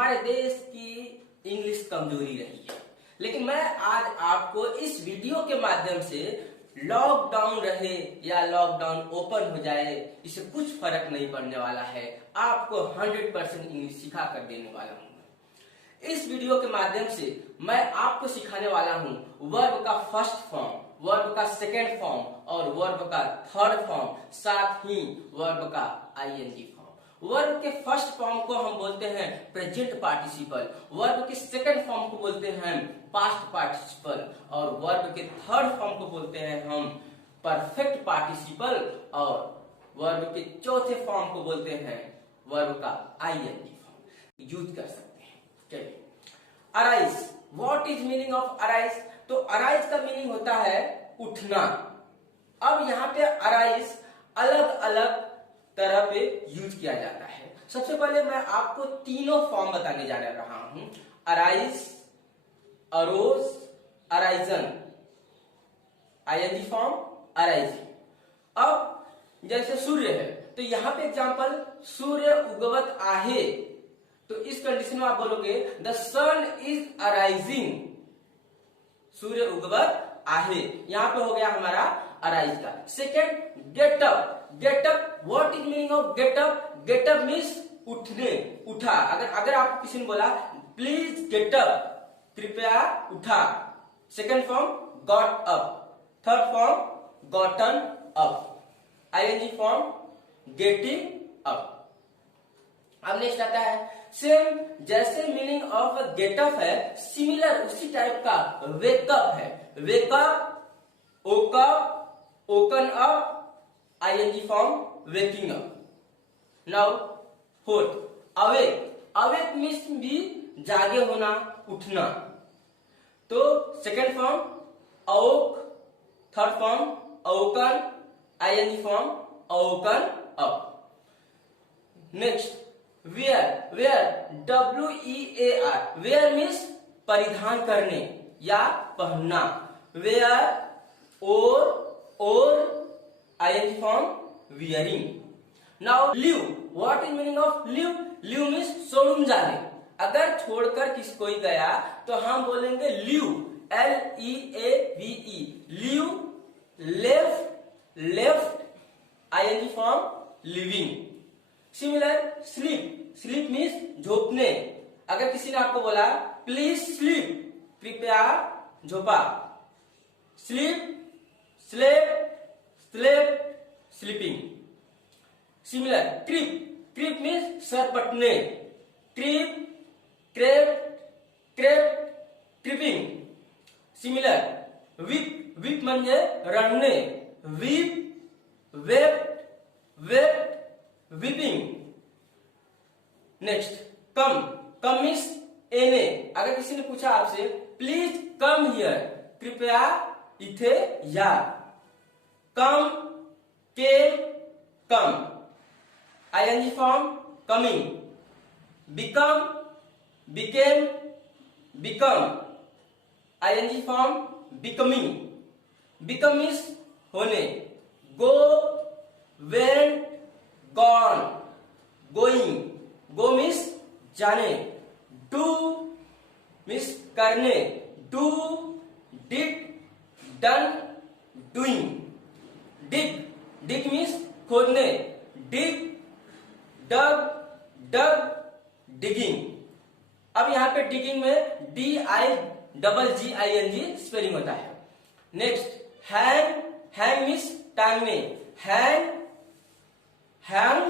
हमारे देश की इंग्लिश कमजोरी रही है, लेकिन मैं आज आपको इस वीडियो के माध्यम से लॉकडाउन रहे या लॉकडाउन ओपन हो जाए, इससे कुछ फर्क नहीं पड़ने वाला है। आपको 100% इंग्लिश सिखा कर देने वाला हूँ। इस वीडियो के माध्यम से मैं आपको सिखाने वाला हूँ वर्ब का फर्स्ट फॉर्म, वर्ब का सेकेंड फॉर्म और वर्ब का थर्ड फॉर्म, साथ ही वर्ब का आईएनजी फॉर्म। वर्ब के फर्स्ट फॉर्म को हम बोलते हैं प्रेजेंट पार्टिसिपल, वर्ब के सेकेंड फॉर्म को बोलते हैं पास्ट पार्टिसिपल और वर्ब के थर्ड फॉर्म को बोलते हैं हम परफेक्ट पार्टिसिपल और वर्ब के चौथे फॉर्म को बोलते हैं वर्ब का आईएनजी फॉर्म। यूज कर सकते हैं। चलिए, arise, what is meaning of arise? तो अराइज का मीनिंग होता है उठना। अब यहाँ पे अराइज अलग अलग तरह पे यूज किया जाता है। सबसे पहले मैं आपको तीनों फॉर्म बताने जा रहा हूं, अराइज, अरोज, अराइजन, आईएनजी फॉर्म, अराइजिंग। अब जैसे सूर्य है तो यहां पे एग्जांपल सूर्य उगवत आहे, तो इस कंडीशन में आप बोलोगे द सन इज अराइजिंग, सूर्य उगवत आहे। यहां पे हो गया हमारा अराइज का। Second, get up. Get up, what is meaning of get up? Get up means उठने, उठा। अगर आप किसी ने बोला प्लीज गेट अप, कृपया उठा, second form got up, third form gotten up, ING form getting up. अब नेक्स्ट आता है सेम, जैसे मीनिंग ऑफ गेटअप है सिमिलर उसी टाइप का वेकअप है, wake up, woke up, woken up, ING form waking up. Now fourth, awake. Awake means भी जागे होना, उठना, तो second form awoke, third form awoken, ING form awoken up. Next, wear. Wear, WEAR, wear means परिधान करने या पहनना, वेयर और ING form wearing. Now leave, what is meaning of leave? Leave means शोरूम जाने। अगर छोड़कर किसी कोई गया तो हम बोलेंगे leave, LEAVE, leave, left, ING form living. Similar sleep, sleep means झोपने। अगर किसी ने आपको बोला प्लीज स्लीप, कृपया झोपा, sleep, slept, sleeping. Similar creep, creep means सरपटने, creep, creeping. Similar weep, weep म्हणजे रडणे, weep, wept, weeping. Next, come, come means एने। अगर किसी ने पूछा आपसे प्लीज कम हियर, कृपया इथे या, come, came, come, ING form coming. Become, became, become, ING form becoming. Become means होने, go, went, gone, going. Go means जाने, डू मीन्स करने, do, did, done, doing. Dig, dig means खोदने, dig, डग, digging. अब यहां पे digging में DIGGING spelling होता है। नेक्स्ट, हैंग, हैंग मीन्स टांगने, hang, hung,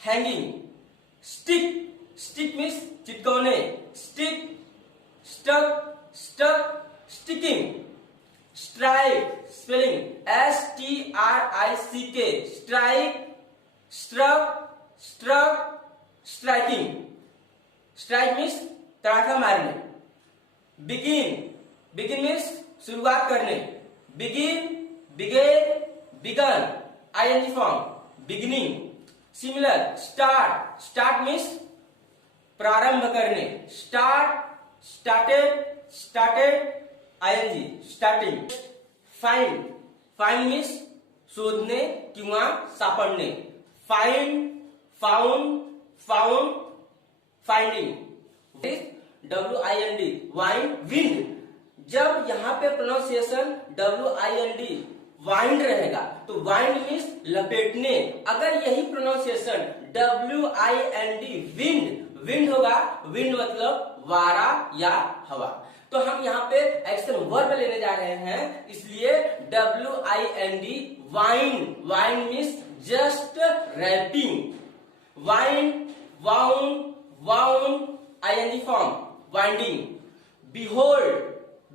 hanging. Stick, stick means चिपकाने, stick, stuck, sticking. Strike, spelling STRICK, strike, struck, striking. Strike means तड़ाका मारने। बिगिन, बिगिन मीन्स शुरुआत करने, begin, began, begun, ING form beginning. Similar start, start means प्रारंभ करने, started, ING starting. Find, find means शोधणे किंवा सापडणे, found, finding, WIND, wind, wind. जब यहाँ पे प्रोनाउंसिएशन WIND वाइंड रहेगा तो वाइंड मीन्स लपेटने। अगर यही प्रोनाउंसिएशन WIND विंड, विंड होगा, विंड मतलब वारा या हवा। तो हम यहाँ पे एक्शन वर्ब लेने जा रहे हैं, इसलिए WIND wind, wind means just wrapping, wind, wound, wound, ING form, winding. Behold,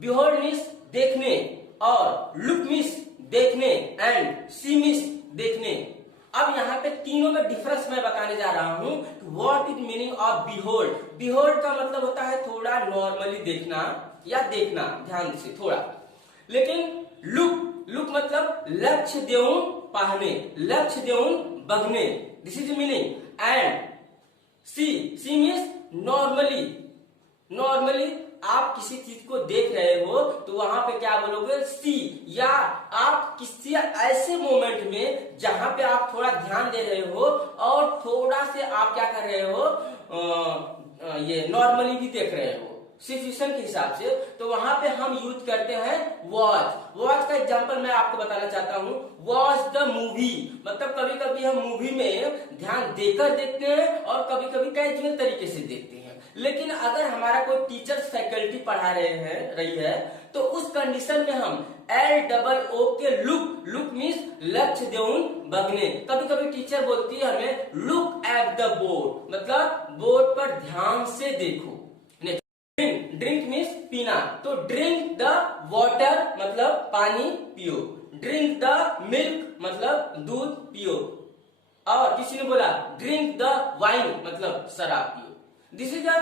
behold means देखने, और लुक मीन्स देखने, एंड सी मीन्स देखने। अब यहाँ पे तीनों में डिफरेंस मैं बताने जा रहा हूं। What is meaning of behold? Behold का मतलब होता है थोड़ा नॉर्मली देखना या देखना ध्यान से थोड़ा। लेकिन लुक, लुक मतलब लक्ष्य देऊन पाहने, लक्ष्य देऊन बघने, this is meaning. And see, see means normally, normally आप किसी चीज को देख रहे हो तो वहां पे क्या बोलोगे? सी। या आप किसी ऐसे मोमेंट में जहां पे आप थोड़ा ध्यान दे रहे हो और थोड़ा से आप क्या कर रहे हो, ये नॉर्मली भी देख रहे हो सिचुएशन के हिसाब से, तो वहां पे हम यूज करते हैं वॉच। वॉच का एग्जांपल मैं आपको बताना चाहता हूं, वॉच द मूवी। मतलब कभी कभी हम मूवी में ध्यान देकर देखते हैं और कभी कभी कैजुअल तरीके से देखते हैं। लेकिन अगर हमारा कोई टीचर फैकल्टी पढ़ा रही है तो उस कंडीशन में हम LOO के लुक, लुक मीन्स लक्ष्य देऊन बघने। कभी कभी टीचर बोलती है हमें लुक एट द बोर्ड, मतलब बोर्ड पर ध्यान से देखो। ड्रिंक, ड्रिंक मीन्स पीना, तो ड्रिंक द वाटर मतलब पानी पियो, ड्रिंक द मिल्क मतलब दूध पियो। और किसी ने बोला ड्रिंक द वाइन मतलब शराब पियो। This is the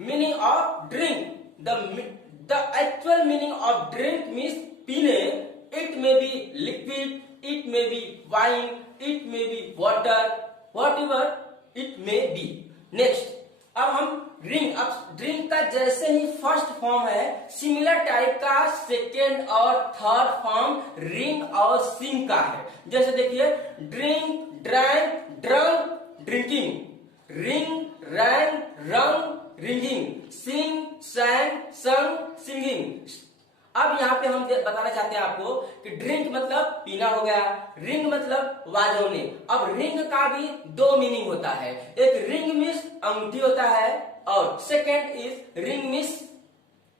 meaning of drink. The actual meaning of drink means पीने। It may be liquid, it may be wine, it may be water, whatever it may be. Next, अब हम drink, अब drink का जैसे ही first form है, similar type का second और थर्ड फॉर्म रिंग और सिंग का है। जैसे देखिए drink, drank, drunk, drinking, ring, rang, rung, ringing, sing, sang, संग, सिंगिंग। अब यहाँ पे हम बताना चाहते हैं आपको कि ड्रिंक मतलब पीना हो गया, रिंग मतलब वाजोने। अब रिंग का भी दो मीनिंग होता है, एक रिंग मीन्स अंगूठी होता है और सेकंड इज रिंग मीन्स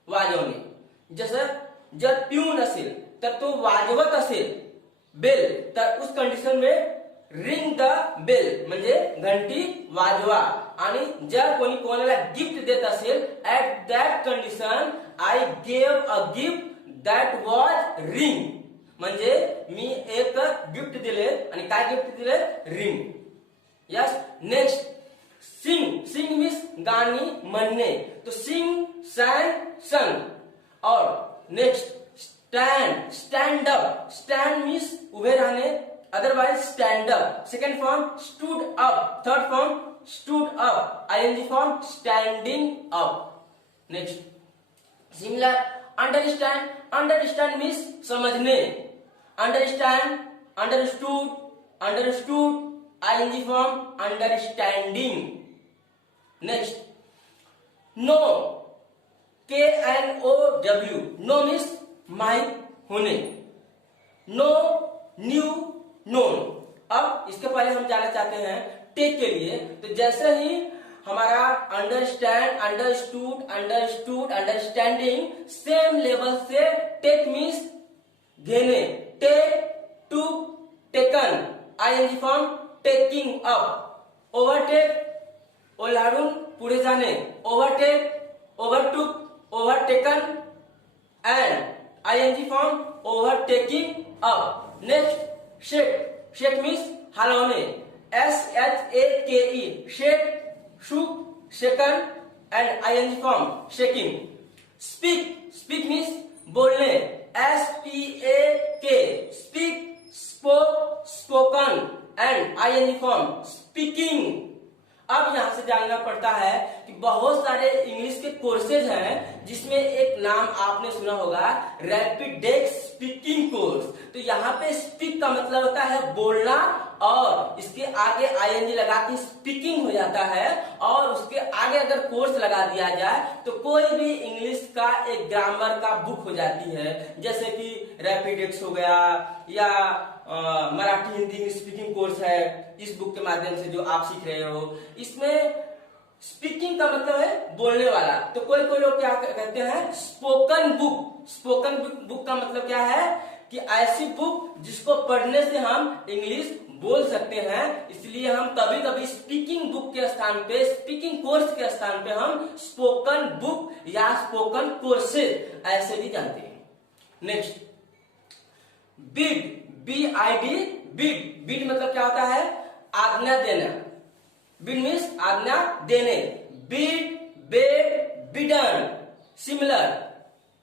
वाजवणे. जसं जर ट्यून असेल तर तो वाजवत असेल बेल तर उस कंडिशन में रिंग द बेल म्हणजे घंटी वाजवा. आणि जर कोणी कोणाला गिफ्ट देत असेल at that condition I gave a gift that was ring. म्हणजे मी एक गिफ्ट दिले आणि काय गिफ्ट दिले ring. Yes. Next sing. Sing means गाणी म्हणणे. तो सिंग सैंग संग. और next stand. Stand up. Stand means उभे रहने otherwise stand up. Second form stood up. Third form stood up. ING form standing up. Next similar understand. Understand means समझने. Understand, understood, understood. ING form understanding. Next know. KNOW. Know means माहित होने. Know, knew, known. अब इसके पहले हम जाना चाहते हैं टेक के लिए. तो जैसे ही हमारा understand, understood, understood, understanding same level से टेक मीन्स घेने. Take, took, taken. ING form taking up. Overtake ओलांडून पुढे जाणे. Overtake, overtook, overtaken. And ING form overtaking up. Next shake. Shake means हलवणे. SHAKE. Shake, shook, shaken. And ING form shaking. Speak. Speak means बोलणे. SPAK. Speak, spoke, spoken. And ING form speaking. अब यहाँ से जानना पड़ता है कि बहुत सारे इंग्लिश के कोर्सेज हैं जिसमें एक नाम आपने सुना होगा रैपिडेक्स स्पीकिंग कोर्स। तो यहाँ पे स्पीक का मतलब होता है बोलना और इसके आगे आईएनजी लगा के स्पीकिंग हो जाता है और उसके आगे अगर कोर्स लगा दिया जाए तो कोई भी इंग्लिश का एक ग्रामर का बुक हो जाती है, जैसे कि रैपिडेक्स हो गया या मराठी हिंदी स्पीकिंग कोर्स है। इस बुक के माध्यम से जो आप सीख रहे हो, इसमें स्पीकिंग का मतलब है बोलने वाला। तो कोई कोई लोग क्या कहते हैं स्पोकन बुक। स्पोकन बुक का मतलब क्या है कि ऐसी बुक जिसको पढ़ने से हम इंग्लिश बोल सकते हैं, इसलिए हम कभी कभी स्पीकिंग बुक के स्थान पे, स्पीकिंग कोर्स के स्थान पे हम स्पोकन बुक या स्पोकन कोर्सेज ऐसे भी जानते हैं। Next, bid, BID, bid. Bid मतलब क्या होता है आज्ञा देना। बिड मीन्स आज्ञा देने। Bid, bed, बिडन। Similar,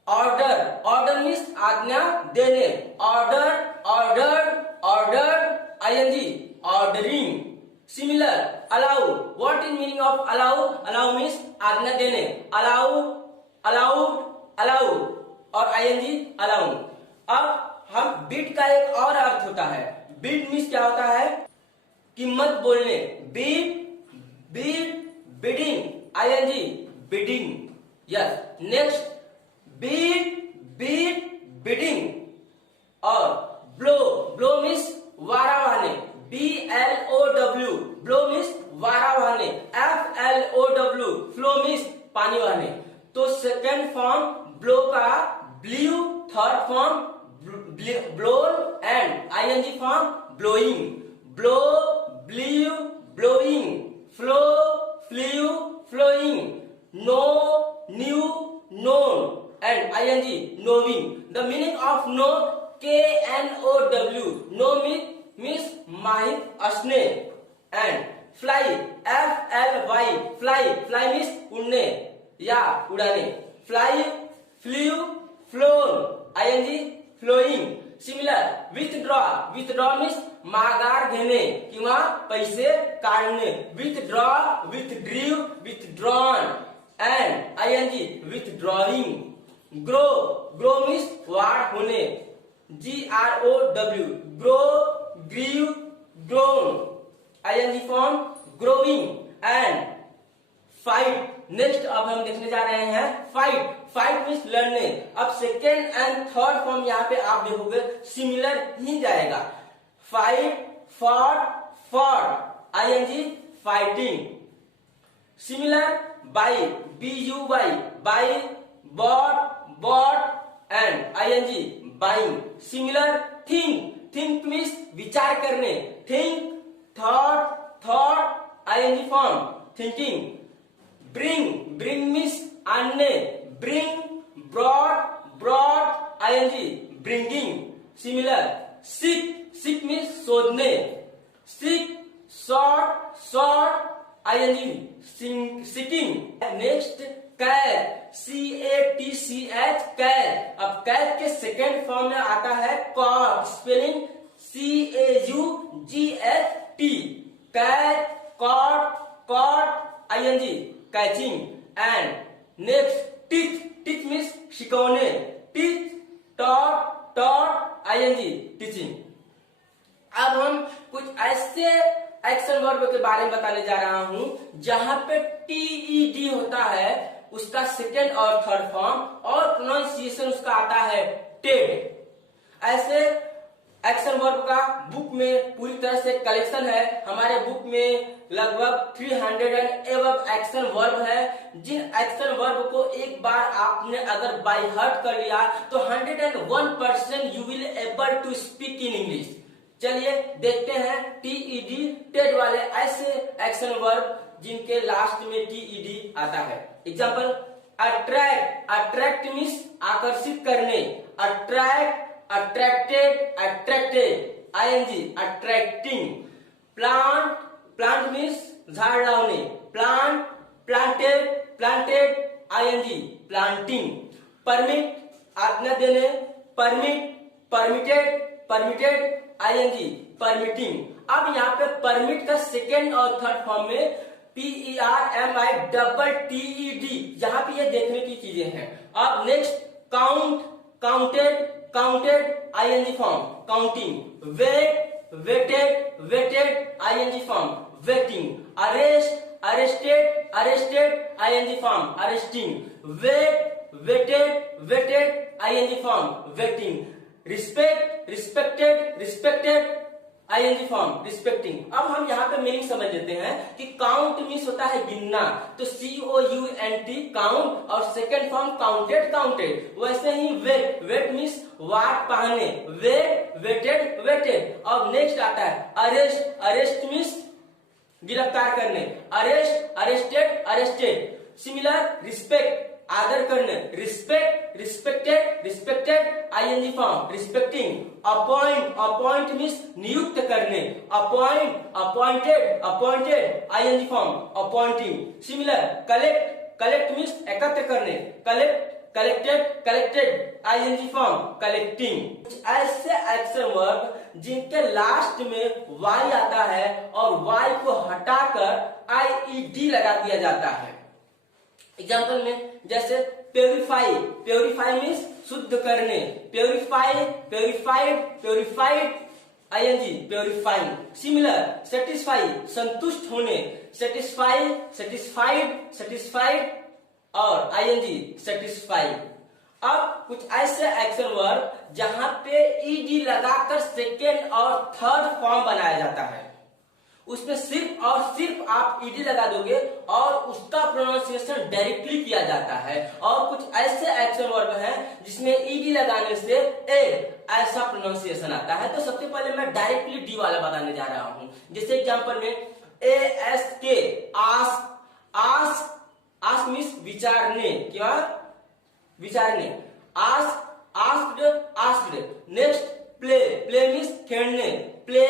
order, order means आज्ञा देने। Order, order, order, ING, ordering. Similar, allow. What is meaning of allow? Allow means आज्ञा देने। allow, allowed, allowed और ING allow। अब हम बिड का एक और अर्थ होता है। बिड मीन्स क्या होता है कीमत बोलने। Bid, bid, bidding, ING bidding. Yes. Next, bid, bid, bidding और ब्लो। ब्लो मीन्स वारा बहाने। BLOW, ब्लो मीन्स वारा बहाने। FLOW, फ्लो मीन्स पानी बहाने। तो सेकेंड फॉर्म ब्लो का blew, third form blown and ING form blowing. Blow, blew, blowing. Flow, flew, flowing. Know, knew, known and ING knowing. The meaning of know KNOW, know means माहित असने and fly FLY, fly, fly means उड़ने या उड़ाने। Fly, flew, flown ING flowing. Similar, withdraw, withdraw means माघार घेणे किंवा पैसे काढणे। Withdraw, withdrew, withdrawn and ING withdrawing. Grow, grow means वाढ होणे। GROW, grow, grew, grown ING form growing and fight. Next अब हम देखने जा रहे हैं फाइट। फाइट मीन्स लड़ने। अब सेकेंड एंड थर्ड फॉर्म यहाँ पे आप देखोगे सिमिलर ही जाएगा। Fight, fought, fought ING fighting. Similar, buy, BUY, buy, bought, bought and ING buying. Similar, think, think means विचार करने। Think, thought, thought ING form thinking. Bring, bring means आनने। Bring, brought, brought ING bringing. Similar, seek, seek means शोधने। Seek, sought, sought ING seeking. Next, catch, CATCH, कैद। अब कैद के second form में आता है caught, spelling CAUGHT। Catch, caught, caught ING catching and next, teach, teach means सिखाने। Teach, taught, taught ING teaching. अब हम कुछ ऐसे एक्शन वर्ब के बारे में बताने जा रहा हूं जहां पे TED होता है, उसका सेकेंड और थर्ड फॉर्म और प्रोनाउंसिएशन उसका आता है टेड। ऐसे एक्शन वर्ब का बुक में पूरी तरह से कलेक्शन है। हमारे बुक में लगभग 300 एंड एबव एक्शन वर्ब है। जिन एक्शन वर्ब को एक बार आपने अगर बाय हार्ट कर लिया तो 101% you will able to speak in English. चलिए देखते हैं TED, टेड वाले ऐसे एक्शन वर्ब जिनके लास्ट में TED आता है। एग्जाम्पल, अट्रैक्ट, अट्रैक्ट मीन्स आकर्षित करने। Attract, attracted, attracted ING attracting. Plant, plant means झाड़ लाने। Plant, planted, planted ING planting. Permit, आज्ञा देने। Permit, permitted, permitted ING permitting. अब यहाँ पे परमिट का सेकेंड और थर्ड फॉर्म में PERMITTED, यहाँ पे ये देखने की चीजें हैं। अब next count, counted, counted ING form counting, wait, waited, waited ING form waiting, arrest, arrested, arrested ING form arresting, wait, waited, waited ING form waiting, respect, respected, respected ING form respecting. अब हम यहाँ पे meaning समझ लेते हैं कि count means होता है गिनना, तो COUNT काउंट, और सेकेंड फॉर्म काउंटेड, काउंटेड। वैसे ही वेट, वेट मीन्स वाट पहने, वेट, वेटेड, वेटेड। अब नेक्स्ट आता है अरेस्ट, अरेस्ट मीन्स गिरफ्तार करने, arrest, arrested, arrested. Similar respect आदर करने, respect, respected, respected ING form respecting, appoint, appoint means नियुक्त करने, appoint, appointed, appointed ING form appointing. Similar collect, collect means एकत्र करने, collect, collected, collected ING form collecting. ऐसे action verb जिनके last में Y आता है और Y को हटाकर IED लगा दिया जाता है। एग्जाम्पल में जैसे प्योरीफाई, प्योरीफाई मीन्स शुद्ध करने, purify, purified, purified ING purifying. Similar satisfy संतुष्ट होने, सेटिस्फाई, सेटिस्फाइड, सेटिस्फाइड और ING सेटिस्फाई। अब कुछ ऐसे एक्शन वर्ब जहां पे ED लगाकर सेकेंड और थर्ड फॉर्म बनाया जाता है, उसमें सिर्फ और सिर्फ आप ED लगा दोगे और उसका प्रोनाउंसिएशन डायरेक्टली किया जाता है। और कुछ ऐसे एक्शन वर्ब हैं जिसमें ED लगाने से एक ऐसा प्रोनाउंसिएशन आता है। तो सबसे पहले मैं डायरेक्टली D वाला बताने जा रहा हूं। जैसे एग्जांपल में ASK, ask, ask, ask means विचारने, क्या विचारने, ask, asked, asked. Next play, play means खेलने, play,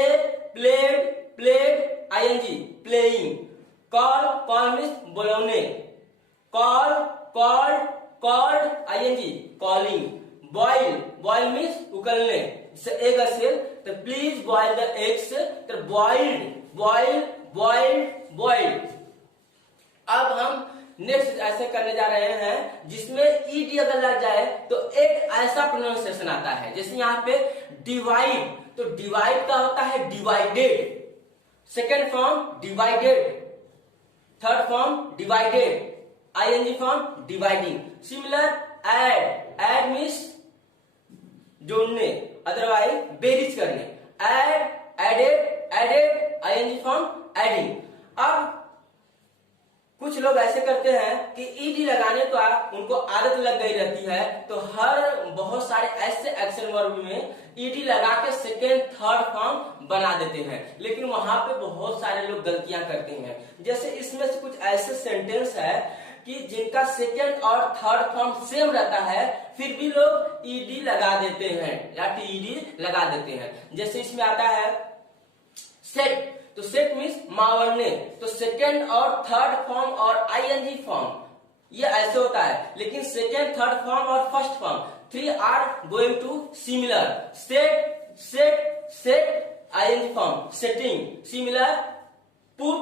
played, played ING playing. Call, call means बुलाने, call, called, called ING calling. Boil, boil means उकलने, जैसे एग सेल तो प्लीज बॉइल द एग्स, तो बॉइल्ड, बॉइल, बॉइल्ड, बॉइल्ड। अब हम next ऐसे करने जा रहे हैं जिसमें ED अगर लग जाए तो एक ऐसा प्रोनाउंसिएशन आता है। जैसे यहाँ पे डिवाइड, तो डिवाइड का होता है divided, second form divided, third form divided ING form dividing. Similar add, add means जोड़ने, अदरवाइज बेरीज करने, add, added, added ING form adding. अब कुछ लोग ऐसे करते हैं कि ED लगाने का उनको आदत लग गई रहती है, तो हर बहुत सारे ऐसे एक्शन वर्ब में ED लगा के सेकेंड थर्ड फॉर्म बना देते हैं, लेकिन वहां पे बहुत सारे लोग गलतियां करते हैं। जैसे इसमें से कुछ ऐसे सेंटेंस है कि जिनका सेकेंड और थर्ड फॉर्म सेम रहता है, फिर भी लोग ED लगा देते हैं या TED लगा देते हैं। जैसे इसमें आता है सेट, तो सेट मीन्स मावरने, तो सेकेंड और थर्ड फॉर्म और ING फॉर्म ये ऐसे होता है, लेकिन सेकेंड, थर्ड फॉर्म और first form 3 are going to similar. Set, set, set ING form setting. Similar put,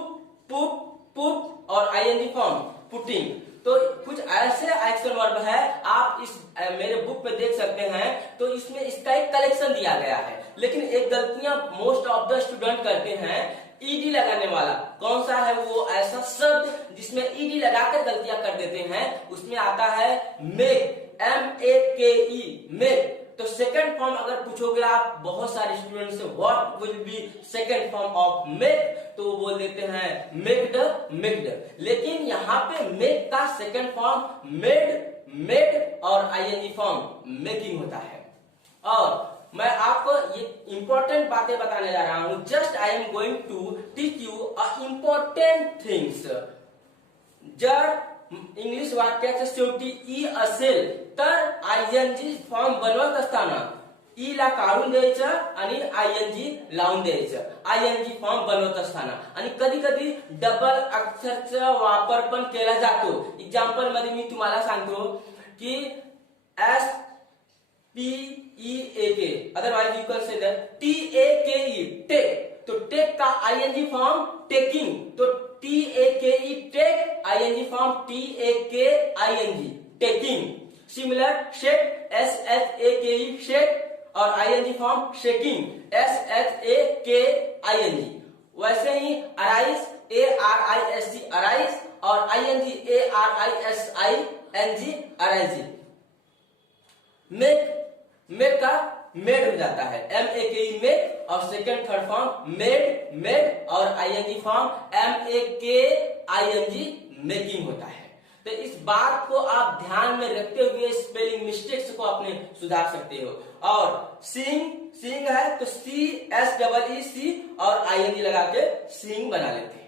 put, put और ING फॉर्म पुटिंग। तो कुछ ऐसे एक्शन वर्ब है, आप इस मेरे बुक पे देख सकते हैं, तो इसमें इसका एक कलेक्शन दिया गया है। लेकिन एक गलतियां मोस्ट ऑफ द स्टूडेंट करते हैं, ED लगाने वाला कौन सा है वो ऐसा शब्द जिसमें ED लगाकर गलतियां कर देते हैं, उसमें आता है मेक, MAKE मेक। तो सेकंड फॉर्म अगर पूछोगे आप बहुत सारे स्टूडेंट से what will be second form of make, तो वो बोल देते हैं मेक्ड, मेक्ड। लेकिन यहाँ पे मेक का सेकंड फॉर्म मेड, मेड और ING फॉर्म मेकिंग होता है। और मैं आपको ये इंपॉर्टेंट बातें बताने जा रहा हूं। Just I am going to teach you a important things. जर इंग्लिश वाक्याच्या शेवटी ई असेल तर ING फॉर्म बनवत असताना ई ला काढून द्यायचं आणि ING लावून द्यायचं, ING फॉर्म बनवत असताना। आणि कधी कधी डबल अक्षरचा वापर पण केला जातो। एक्झाम्पल मध्ये मी तुम्हाला सांगतो की SPEAK, otherwise you can say that TAKE take, तो टेक का ING फॉर्म टेकिंग, तो TAKE take, ING form TAKING taking. Similar shake SHAKE shake और ING फॉर्म शेकिंग SHAKING। वैसे ही अराइज ARISE अराइज और ING ARISING अराइजिंग। Make का made हो जाता है MAKE मेड और सेकंड थर्ड फॉर्म मेड और ING फॉर्म MAKING मेकिंग होता है। तो इस बात को आप ध्यान में रखते हुए स्पेलिंग मिस्टेक्स को अपने सुधार सकते हो। और सीइंग है तो CSEEC और ING लगा के सीइंग बना लेते हैं।